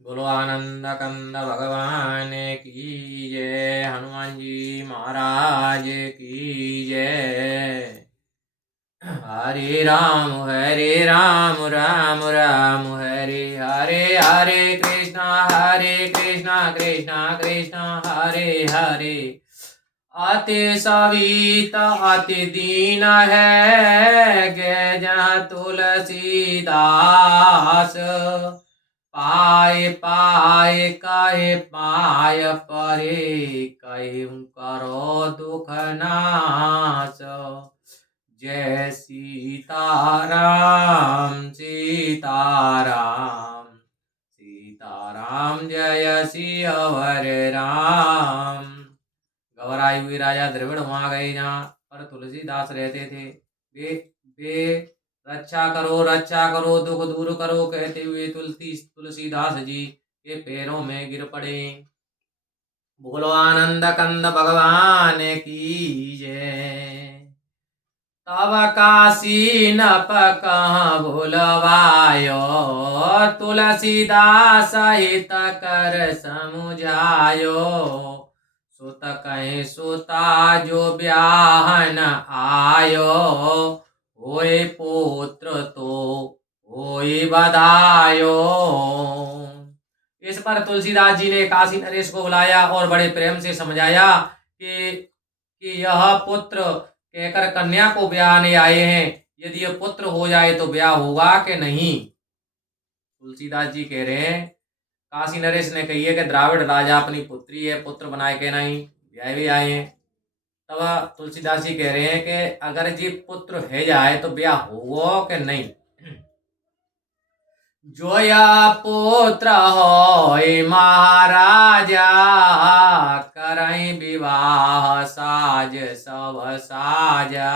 बोलो आनंद कंद भगवान की जय। हनुमान जी महाराज की जय। हरे राम राम राम हरे हरे, हरे कृष्णा कृष्णा कृष्णा हरे हरे। अति सवित अति दीन है गे जहाँ तुलसीदास। पाए पाए कहे पाय परे कहीं करो दुख नाश। जय सीताराम सीताराम सीताराम जय सियावर राम। गौराई हुई राजा द्रविड़ वहां गए जहाँ पर तुलसीदास रहते थे। वे रक्षा करो दुख दूर करो कहते हुए तुलसीदास जी के पैरों में गिर पड़े। बोलो आनंद कंद भगवान की जय। तब काशी नप कहाँ भूलवायो तुलसीदास हित कर समुझायो। सुत कहीं सुता जो ब्याहन आयो होए पुत्र तो होई बधायो। इस पर तुलसीदास जी ने काशी नरेश को बुलाया और बड़े प्रेम से समझाया कि यह पुत्र कहकर कन्या को ब्याहने आए हैं। यदि यह पुत्र हो जाए तो ब्याह होगा कि नहीं। तुलसीदास जी कह रहे हैं काशी नरेश ने कही है कि द्राविड़ राजा अपनी पुत्री है पुत्र बनाए के नहीं ब्याह भी आए हैं। तब तुलसीदास जी कह रहे हैं कि अगर जी पुत्र है जाए तो ब्याह होगा कि नहीं। जोया पुत्र हो महाराजा करई विवाह साज सब साजा।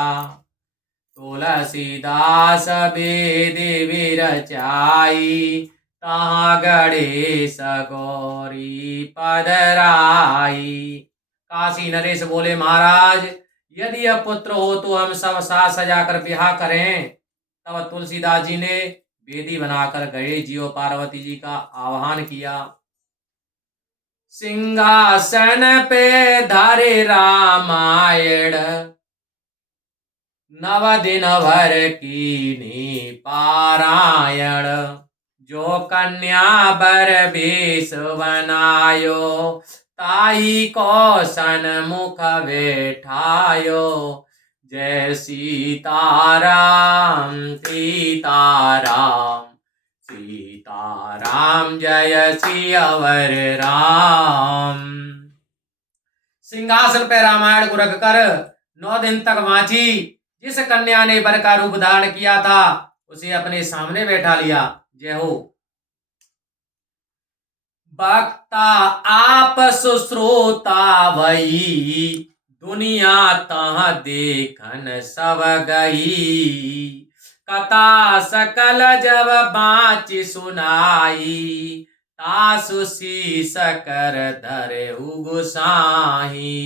तुलसीदास वेद विरचाई तहाँ गणेश गौरी पदराई। काशी नरेश बोले महाराज यदि यह पुत्र हो तो हम सब साज सजाकर ब्याह करें। तब तुलसीदास जी ने वेदी बनाकर गणेश जी और पार्वती जी का आह्वान किया। सिंहासन पे धरे रामायण नव दिन भर कीनी पारायण। जो कन्या बर वेश बनायो ताई को सन्मुख बैठायो। जय सीताराम सीताराम सीताराम जय सियावर राम। सिंहासन पर रामायण को रखकर 9 दिन तक बाँची। जिस कन्या ने वर का रूप धारण किया था उसे अपने सामने बैठा लिया। जय हो। वक्ता आप सुश्रोता भई दुनिया तह देखन सब गई। कथा सकल जब बाँच सुनाई तासु शीस कर धरे गोसाई।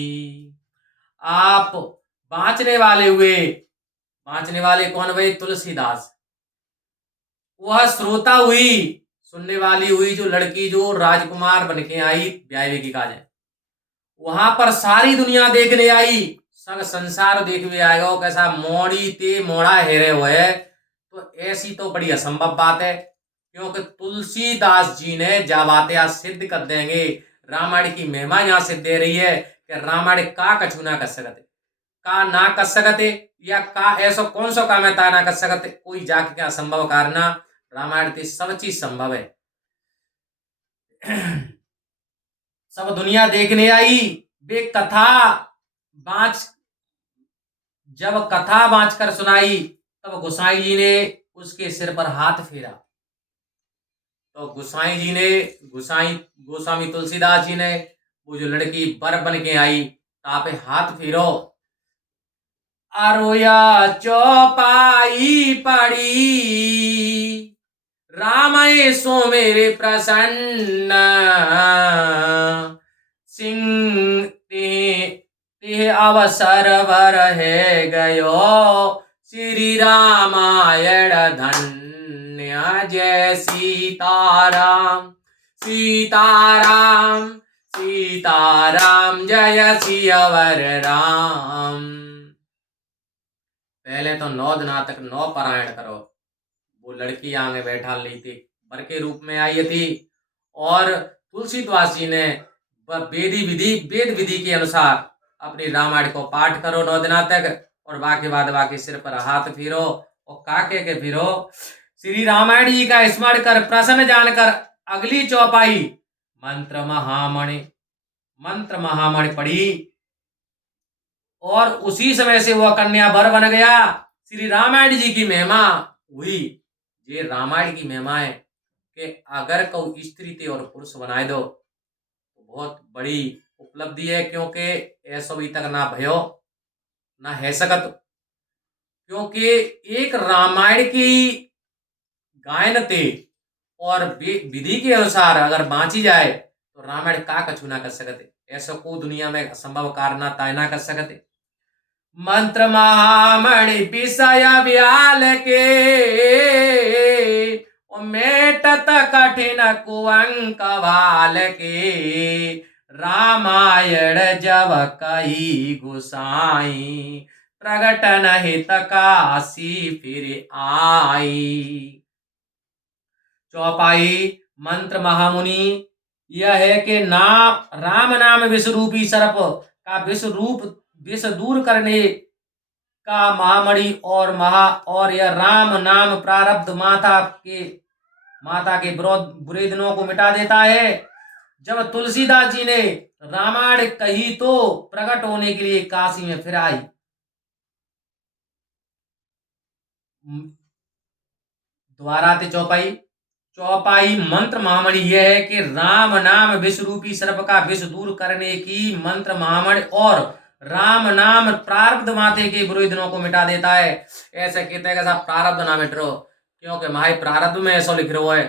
आप बाँचने वाले हुए। बाँचने वाले कौन भाई? तुलसीदास। वह श्रोता हुई सुनने वाली हुई जो लड़की जो राजकुमार बन के आई ब्याह की काज है। वहां पर सारी दुनिया देखने आई संग संसार देखने आएगा कैसा मोड़ी ते मोड़ा हेरे हुए। तो ऐसी तो बड़ी असंभव बात है क्योंकि तुलसीदास जी ने जा बातें आज सिद्ध कर देंगे। रामायण की महिमा यहाँ से दे रही है कि रामायण का कछु ना कर सकते का ना कर सकते या का ऐसा कौन सा काम है ता ना कर सकते। कोई जाके क्या असंभव कारण रामायण ते सब चीज संभव है। सब दुनिया देखने आई। वे कथा बाँच जब कथा बाँच कर सुनाई तब गोसाई जी ने उसके सिर पर हाथ फेरा। तो गोसाई जी ने गोस्वामी तुलसीदास जी ने वो जो लड़की बर बन के आई तापे हाथ फेरो। अरोया चौपाई पड़ी रामय सो मेरे प्रसन्न। सिंह ते अवसर वर है गयो श्री रामायण धन्य। जय सीताराम सीताराम सीताराम जय सियावर राम। पहले तो 9 दिना तक 9 पारायण करो। वो लड़की आगे बैठा ली थी, वर के रूप में आई थी, और तुलसीदास जी ने वेद विधि के अनुसार अपनी रामायण को पाठ करो 9 दिना तक, और बाकी सिर पर हाथ फिरो और काके के फिरो। श्री रामायण जी का स्मरण कर प्रसन्न जानकर अगली चौपाई मंत्र महामणि पढ़ी, और उसी समय से वह कन्या वर बन गया। श्री रामायण जी की महिमा हुई। ये रामायण की महिमा है कि अगर को स्त्री थे और पुरुष बनाए दो तो बहुत बड़ी उपलब्धि है, क्योंकि ऐसा भी तक ना भयो ना है सकत। क्योंकि एक रामायण की गायन थे और विधि के अनुसार अगर बांची जाए तो रामायण का कछु ना कर सकते। ऐसा को दुनिया में असंभव कारण तय ना कर सकते। मंत्र महामणि विषय व्याल के, मेटत कठिन कुअंक भाल के। रामायण जब कही गुसाई, प्रगटन हित काशी फिर आई। चौपाई मंत्र महामुनि यह है कि राम नाम विश्वरूपी सर्प का विष दूर करने का महामणि और यह राम नाम प्रारब्ध माता के बुरे दिनों को मिटा देता है। जब तुलसीदास जी ने रामायण कही तो प्रकट होने के लिए काशी में फिर आई। द्वारा थे चौपाई मंत्र महामणि यह है कि राम नाम विश्वरूपी सर्प का विष दूर करने की मंत्र महामणि, और राम नाम प्रारब्ध माथे के बुरे दिनों को मिटा देता है। ऐसे कहते हैं कि प्रारब्ध ना मिट रहो, क्योंकि हमारे प्रारब्ध में ऐसा लिख रहा है,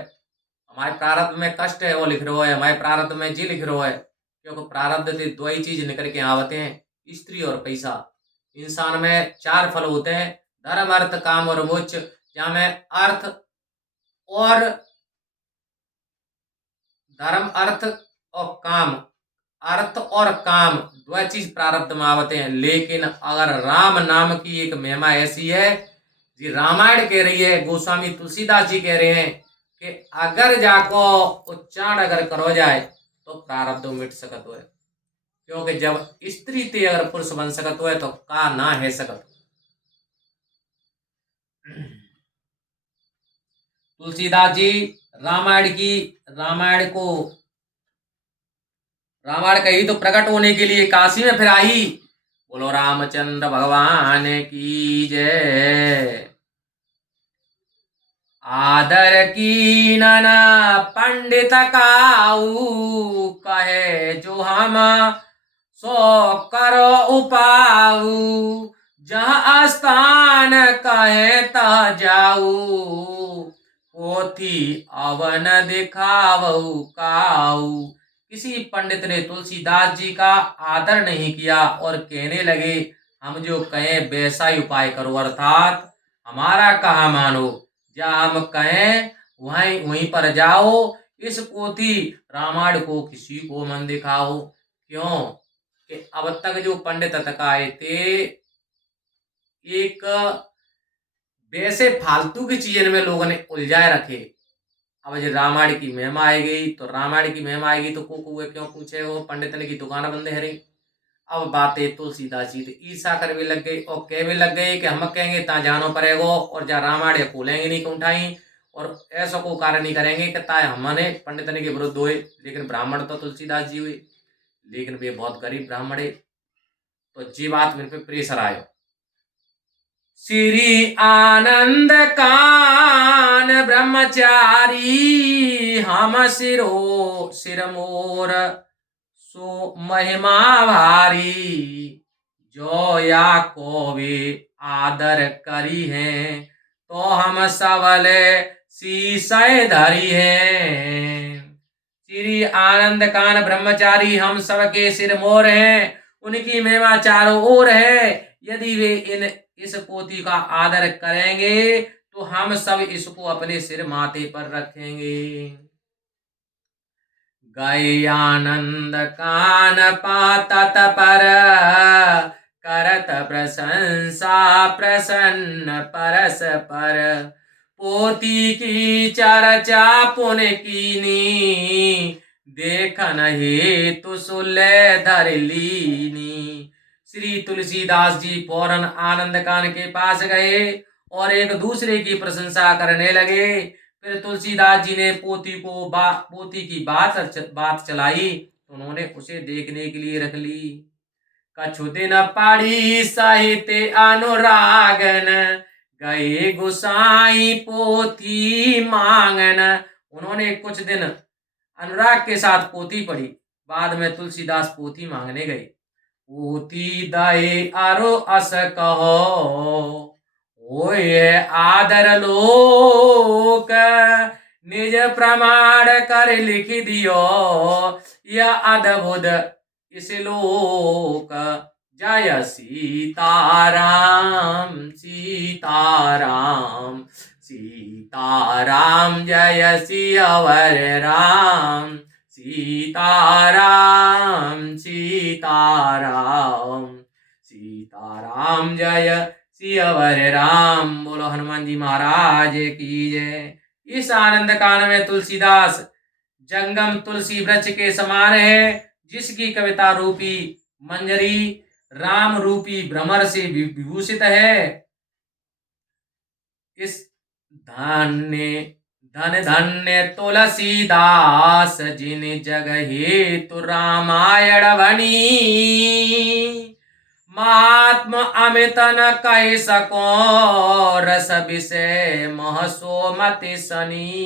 हमारे प्रारब्ध में कष्ट है वो लिख रहा है, हमारे प्रारब्ध में जी लिख रहा है। क्योंकि प्रारब्ध से दो ही चीज निकल के आवते हैं, स्त्री और पैसा। इंसान में 4 फल होते हैं, धर्म अर्थ काम और मोक्ष। जहाँ में अर्थ और काम दो चीज प्रारब्ध में आवते हैं। लेकिन अगर राम नाम की एक महिमा ऐसी है जी, रामायण कह रही है, गोस्वामी तुलसीदास जी कह रहे हैं कि अगर जाको उच्चारण अगर करो जाए तो प्रारब्ध मिट सकत हो है। क्योंकि जब स्त्री ते अगर पुरुष बन सकत हो है तो का ना है सकत। तुलसीदास जी रामायण कही तो प्रकट होने के लिए काशी में फिर आई। बोलो रामचंद्र भगवान की जय। आदर की नना पंडित काऊ, कहे जो हम सो करो उपाऊ। जहाँ स्थान कहे तह जाऊ, पोथी अवन दिखावऊ काऊ। किसी पंडित ने तुलसीदास जी का आदर नहीं किया और कहने लगे हम जो कहें वैसा ही उपाय करो, अर्थात हमारा कहा मानो, जहाँ हम कहें वहीं पर जाओ। इस पोथी रामायण को किसी को मन दिखाओ। क्यों कि अब तक जो पंडित तक आए थे एक वैसे फालतू की चीजों में लोगों ने उलझाए रखे। अब जो रामायण की महिमा आएगी तो को क्यों पूछे, वो पंडित ने की दुकान बंद है रही। अब बातें तुलसीदास जी ईसा कर भी लग गई और कह भी लग गई कि हम कहेंगे ता जानो पड़ेगो, और जा रामायण खोलेंगे नहीं उठाई, और ऐसा को कार्य नहीं करेंगे कि ताए हमने पंडित ने के विरुद्ध हुए। लेकिन ब्राह्मण तो तुलसीदास जी हुए, लेकिन वे बहुत गरीब ब्राह्मण है, तो जी बात मेरे पे प्रेशर आयो। श्री आनंद कान ब्रह्मचारी, हम सिर मोर सो महिमा भारी। जो या को भी आदर करी है, तो हम सबले शीशय धरी है। श्री आनंद कान ब्रह्मचारी हम सबके सिर मोर हैं, उनकी महिमा चारों ओर है। यदि वे इस पोथी का आदर करेंगे तो हम सब इसको अपने सिर माथे पर रखेंगे। गए आनंद कान पातत पर, करत प्रशंसा प्रसन्न परस पर। पोती की चर्चा पुन कीनी, देखन हेतु सुलह धर लीनी। श्री तुलसीदास जी फौरन आनंद कान के पास गए और एक दूसरे की प्रशंसा करने लगे। फिर तुलसीदास जी ने पोती की बात चलाई तो उन्होंने उसे देखने के लिए रख ली। कछु दिन पढ़ी साहित्य अनुरागन, गए गुसाई पोथी मांगन। उन्होंने कुछ दिन अनुराग के साथ पोथी पढ़ी, बाद में तुलसीदास पोथी मांगने गए। पोथी दए अरो अस कहो, ओए आदर लोक, निज प्रमाण कर लिख दियो, यह अद्भुत श्लोक। जय सीताराम सीताराम सीताराम, जय सियावर राम सीताराम सीताराम सीताराम, जय सियावर राम। बोलो हनुमान जी महाराज की जय। इस आनंद कान में तुलसीदास जंगम तुलसी वृक्ष के समान है, जिसकी कविता रूपी मंजरी राम रूपी भ्रमर से विभूषित है। इस धन धन्य तुलसीदास, जिन जग हेतु रामायण बनी, महात्मा अमित न कह सको, रस विषय महसोमति सनी।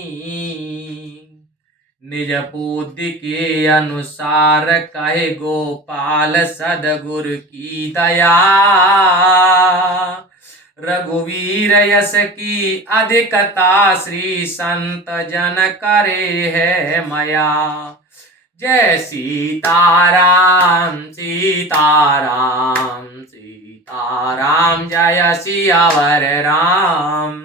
निज बुद्धि के अनुसार कहे गोपाल सदगुरु की दया, रघुवीर यश की अधिकता, श्री संत जन करे है मया। जय सीताराम सीताराम सीताराम, जय सियावर राम।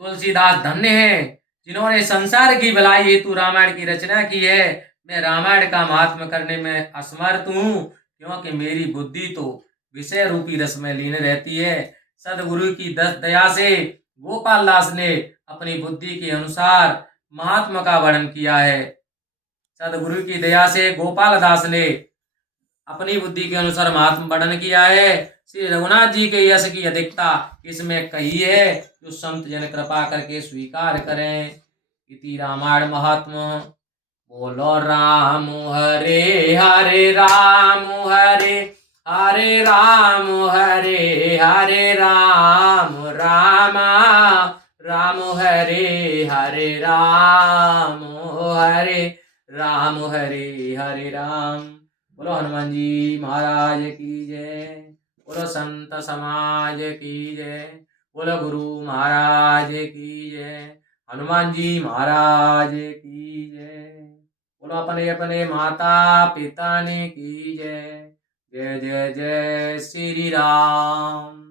तुलसीदास धन्य है जिन्होंने संसार की भलाई हेतु रामायण की रचना की है। मैं रामायण का महात्म करने में असमर्थ हूँ, क्योंकि मेरी बुद्धि तो विषय रूपी रस में लीन रहती है। सदगुरु की दया से गोपाल दास ने अपनी बुद्धि के अनुसार महात्मा का वर्णन किया है। सदगुरु की दया से गोपाल दास ने अपनी बुद्धि के अनुसार महात्मा वर्णन किया है। श्री रघुनाथ जी के यश की अधिकता इसमें कही है, जो संत जन कृपा करके स्वीकार करें। इति रामायण महात्मा। बोलो राम हरे हरे राम हरे हरे राम हरे हरे राम राम राम हरे हरे राम हरे राम हरे हरे राम। बोलो हनुमान जी महाराज की जय। बोलो संत समाज की जय। बोलो गुरु महाराज की जय। हनुमान जी महाराज की जय। बोलो अपने अपने माता पिता ने की जय। जय जय जय श्री राम।